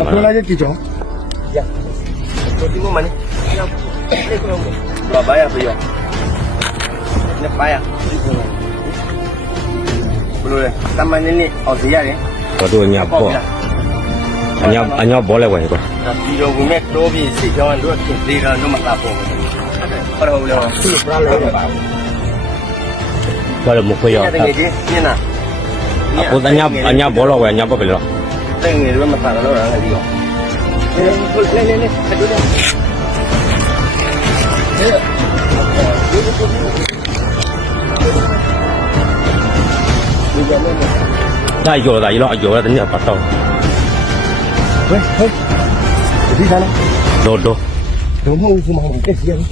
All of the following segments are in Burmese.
အဖေလာရဲ့ကြည့်ကြောင်းကိုဒီမမနီလေကလုံးဘာဘာရပြရောနေပါရဘလို့လဲတမန်နေနေအောင်စီရတယ်တော့တို့ညာပေါ့ပေါ့ဗျာအညာအညာဘောလဲဝင်ကွာဒီတော့ဝင်မဲ့တော့ပြီးစိတ်ကြောင်းတို့ဖြစ်သေးတာတော့မလာပေါ့ဟုတ်တယ်ဟုတ်လို့လေသူ့ပရာလဲပါဘာလို့မခွေရတကယ်ကြီးညနာအခုတညာအညာဘောလောဝင်ညာပေါ့ပဲလို့တဲ့ငယ်တော့မပါတော့တာလည်းဒီရောလေလေလေအဲ့ဒါဒီကနေ့ဒါကြော်တာရတော့အကြော်တဲ့ညပတ်တော့喂喂，ဒီစားလား teng ni lu masak lu orang ni. Dah jual dah jual jual dah ni apa tau? Hei hei, di sana. Do do. Do mau cuma mau ke siang.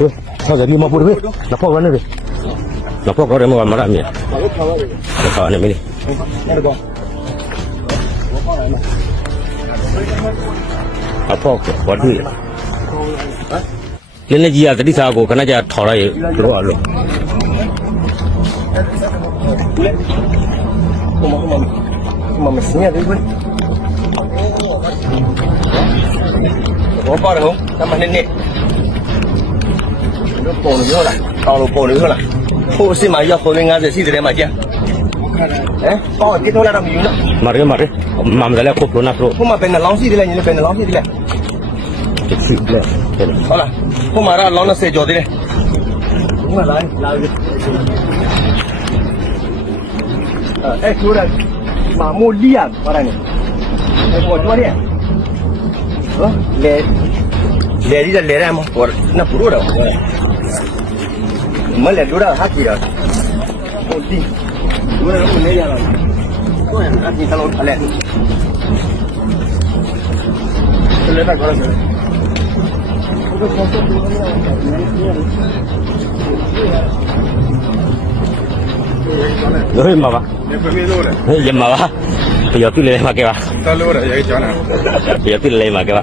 Tuh, kau jadi mampu deh. Nampak mana deh? No puedo correr, me voy a marar, mira. No puedo, no, mire. A poco, por ti. လက်လက်ကြီးကတတိစာကိုခဏကြာထော်လိုက်ရောအလို့ဟိုမဟိုမဟိုမမစင်းရတယ်ကွဘောပါရဟုံးတမနှစ်နှစ်တို့ပုံလို့ရလားတောင်းလို့ပုံလို့ရလား ဟိုအစ်မကြီးကခေါ်လေး90ရှိတယ်မှာကြာဟမ်ပေါ့တိတော့လာတော့မယူနော်မာရီမာရီမမ်ဇလဲခုပလိုနာဆိုဟိုမှာဘယ်နှလောင်းရှိတယ်လဲညီလေးဘယ်နှလောင်းရှိတယ်လဲရှိတယ်ဟုတ်လားဟိုမှာတော့လောင်း20ကျော်သေးတယ်ဟိုမှာလာလာအဲကျိုးရမာမိုလီယာပါရနေဟိုကျိုးရဟောလေလေဒီလေရမ်းဟိုနပူရောတော့ મળે જોડા હાથી યાર ઓલી જોડે હું લઈ આવ્યો તો એમ હાથી ચાલો અલે લેતા ઘરે ઘરે Rồi mà bà. Rồi giờ mà bà. Bây giờ tôi lên mà kìa bà. Tao lưu rồi, vậy cho nè. Bây giờ tôi lên mà kìa bà.